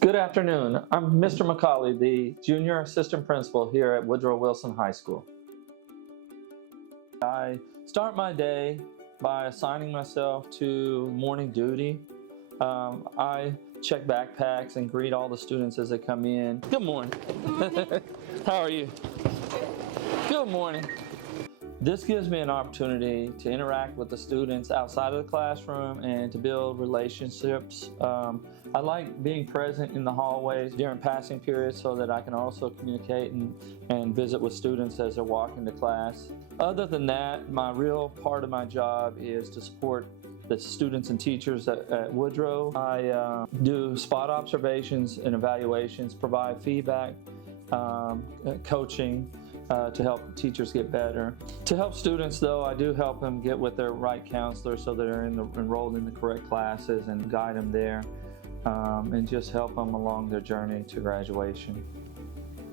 Good afternoon. I'm Mr. McCauley, the junior assistant principal here at Woodrow Wilson High School. I start my day by assigning myself to morning duty. I check backpacks and greet all the students as they come in. Good morning. How are you? Good morning. This gives me an opportunity to interact with the students outside of the classroom and to build relationships. I like being present in the hallways during passing periods so that I can also communicate and visit with students as they're walking to class. Other than that, my real part of my job is to support the students and teachers at Woodrow. I do spot observations and evaluations, provide feedback, coaching, to help teachers get better. To help students, though, I do help them get with their right counselor so they're enrolled in the correct classes and guide them there, and just help them along their journey to graduation.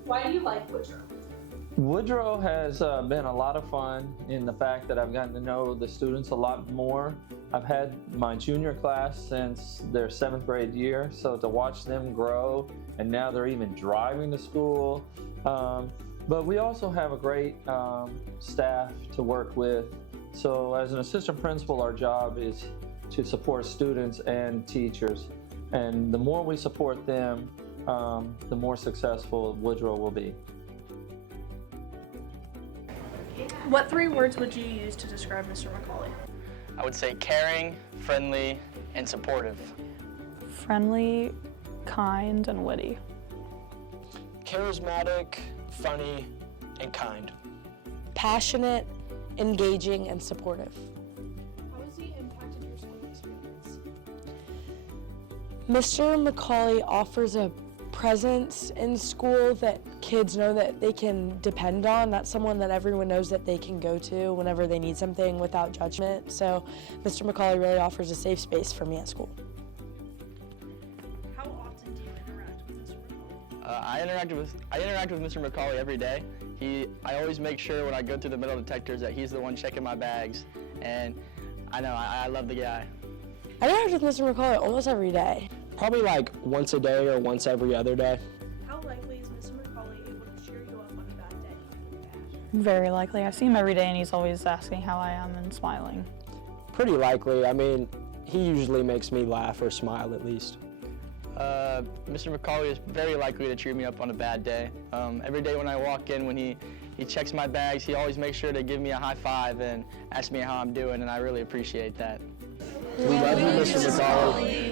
Why do you like Woodrow? Woodrow has been a lot of fun in the fact that I've gotten to know the students a lot more. I've had my junior class since their 7th grade year, so to watch them grow, and now they're even driving to school. But we also have a great staff to work with. So as an assistant principal, our job is to support students and teachers. And the more we support them, the more successful Woodrow will be. What 3 words would you use to describe Mr. McCauley? I would say caring, friendly, and supportive. Friendly, kind, and witty. Charismatic, funny, and kind. Passionate, engaging, and supportive. How has he impacted your school experience? Mr. McCauley offers a presence in school that kids know that they can depend on. That's someone that everyone knows that they can go to whenever they need something without judgment. So Mr. McCauley really offers a safe space for me at school. How often do you interact with Mr. McCauley? I interact with Mr. McCauley every day. I always make sure when I go through the metal detectors that he's the one checking my bags, and I love the guy. I interact with Mr. McCauley almost every day. Probably like once a day or once every other day. How likely is Mr. McCauley able to cheer you up on a bad day? Very likely. I see him every day and he's always asking how I am and smiling. Pretty likely. I mean, he usually makes me laugh or smile at least. Mr. McCauley is very likely to cheer me up on a bad day. Every day when I walk in, when he checks my bags, he always makes sure to give me a high five and ask me how I'm doing, and I really appreciate that. We love you, Mr. McCauley.